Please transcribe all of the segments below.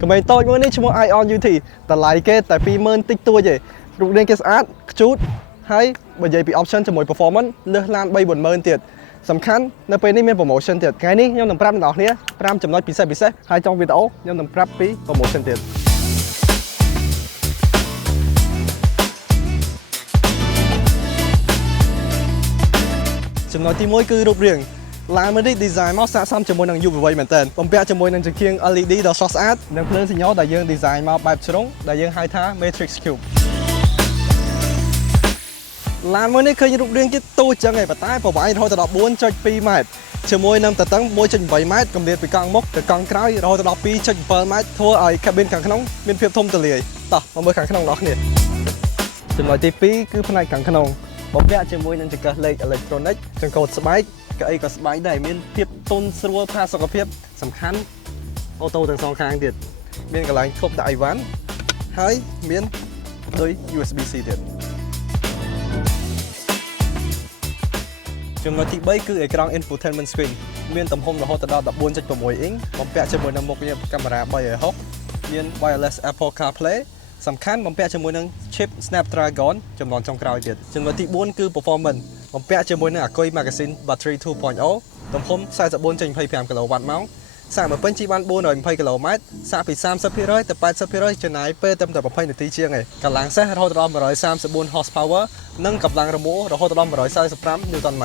Còn mấy tôi mới ní cho mua Ion UT, ta lại cái tại vì mơn tích tua vậy. Rụng đen cái art chút hay bởi vậy bị option cho mỗi performance lơ lan bay buồn mơn tiệt. Sầm khăn nó bên nàyមាន promotion ទៀតថ្ងៃនេះខ្ញុំនឹងប្រាប់អ្នកនរគ្នា5ចំណុចពិសេសហើយtrong videoខ្ញុំនឹងប្រាប់ពី promotion ទៀតចំណុចទី1គឺរូបរាងឡានមួយនេះ design មកស័ក្តិសមជាមួយនឹងយុវវ័យមែនទែនបំពាក់ជាមួយនឹងចង្កៀង LED ដ៏ស្រស់ស្អាតនិងភ្លើងសញ្ញោដែលយើង design មកបែបជ្រុងដែលយើងហៅថា Matrix Cube ឡានមួយនេះឃើញរូបរាងគេតូចចឹងឯងប៉ុន្តែប្រវែងរហូតដល់ 4.2 ម៉ែត្រជាមួយនឹងទទឹង 1.8 ម៉ែត្រកម្រិតពីកង់មុខទៅកង់ក្រោយរហូតដល់ 2.7 ម៉ែត្រធ្វើឲ្យ cabin ខាងក្នុងមានភាពធំទូលាយតោះមកមើលខាងក្នុងរបស់គ្នាចំណុចទី2គឺផ្នែកខាងក្នុងបំពាក់ជាមួយនឹងចង្កឹះលេខ electronic ចង្កូតស្បែកកៅអីក៏ស្បែកដែរមានភាពទន់ស្រួលផាសុកភាពសំខាន់អូតូទាំងសងខាងទៀតមានកន្លែងធប់ដាក់អីវ៉ាន់ហើយមានដូច USB-C ទៀតចំណុចទី3គឺអេក្រង់ infotainment screen មានទំហំរហូតដល់ 14.6 អ៊ីងបំពាក់ជាមួយនឹងមុខងារកាមេរ៉ា360មាន wireless Apple CarPlay សំខាន់បំពាក់ជាមួយនឹង chip Snapdragon ចំនួនចុងក្រោយទៀតចំណុចទី4គឺ performance បំពាក់ជាមួយនឹងអាគុយ magazine battery 2.0 ទំហំ 44.25 kWh ម៉ោងសាកមកពេញជីបាន 420 km សាកពី 30% ទៅ 80% ចំណាយពេលត្រឹមតែ 20 នាទីជាងឯងកម្លាំងសេះរហូតដល់ 134 horsepower និងកម្លាំងរមួលរហូតដល់ 145 Nm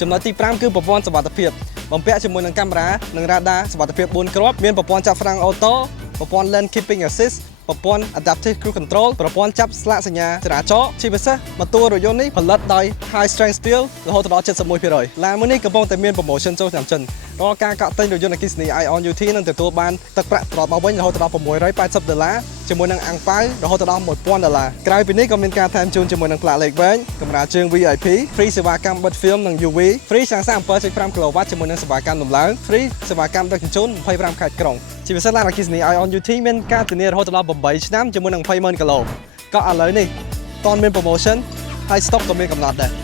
ចំណុចទី5គឺប្រព័ន្ធសុវត្ថិភាពបំពាក់ជាមួយនឹងកាមេរ៉ានិង radar សុវត្ថិភាព 4 គ្រាប់មានប្រព័ន្ធចាប់ហ្វ្រាំងអូតូប្រព័ន្ធ lane keeping assist ប្រព័ន្ធ adaptive cruise control ប្រព័ន្ធចាប់ស្លាកសញ្ញាចរាចរណ៍ជាពិសេសម៉ូតូរថយន្តនេះផលិតដោយ high strength steel រហូតដល់ 71% ឡានមួយនេះកំពុងតែមាន promotion ចូលឆ្នាំចិនរាល់ការកក់ទិញរថយន្ត Agisni Ion UT នឹងទទួលបានទឹកប្រាក់ត្រឡប់មកវិញរហូតដល់ $680 ជាមួយនឹងអាំងប៉ាវរហូតដល់ $1000 ក្រៅពីនេះក៏មានការថែមជូនជាមួយនឹងផ្លាកលេខវែងកាមេរ៉ាជើង VIP free សេវាកម្មបិទ film និង UV free សាំងសាំ 7.5 kW ជាមួយនឹងសេវាកម្មដំឡើង free សេវាកម្មដឹកជញ្ជូន 25 ខេត្តក្រុងជាពិសេសឡាន Agisni Ion UT មានការធានារហូតដល់ 8 ឆ្នាំជាមួយនឹង 20,000 គីឡូក៏ឥឡូវនេះតមាន promotion ហើយ stock ក៏មានកំណត់ដែរ